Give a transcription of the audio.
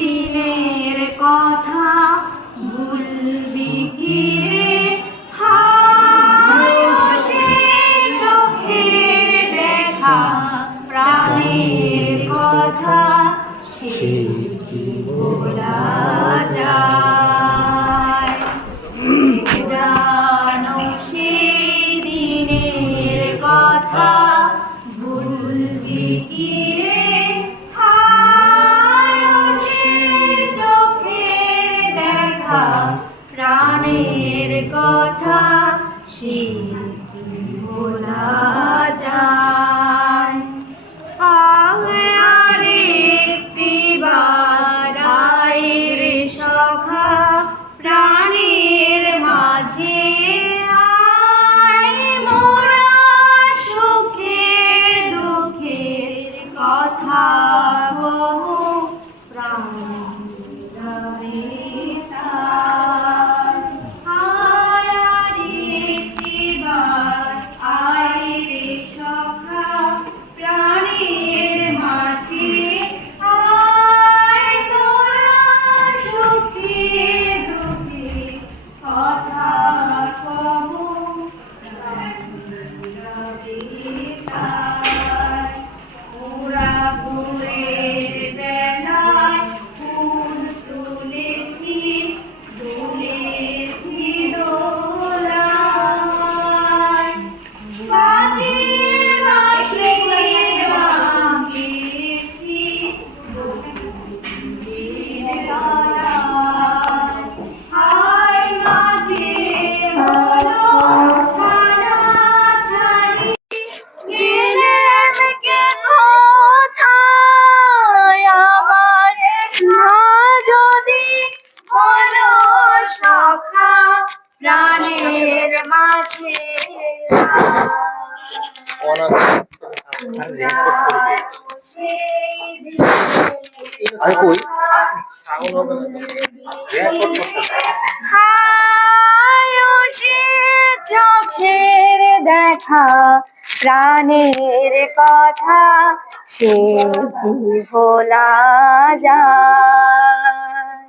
দিনের কথা ভুলবি কি রে? হায় সে চোখের দেখা প্রাণের কথা সে কি ভোলা যায়? জানো সেই দিনের কথা ভুলবি কি রে? হায় সে চোখের দেখা প্রাণের কথা সে কি ভোলা যায়? আর একটিবার আয় রে সখা প্রাণের মাঝে আয়, মোরা সুখে দুঃখের কথা কহ প্রাণের আয়। আর একটিবার আয় রে সখা প্রাণের মাঝে আয়, তোরা সুখে দুঃখে কথা কহ প্রাণের। ওরা ভোরের বেলায় ফুল তুলেছি তুলেছি দোলায়, কাজের বাঁশি বাঁধিয়েছি দুধের তলায়। হায় মাঝে হলো ছাড়াছাড়ি, গেলেম কে কোথায় আমার না যদি হলো সখা প্রাণের মাঝে চোখের দেখা প্রাণের কথা সে কি ভোলা যায়?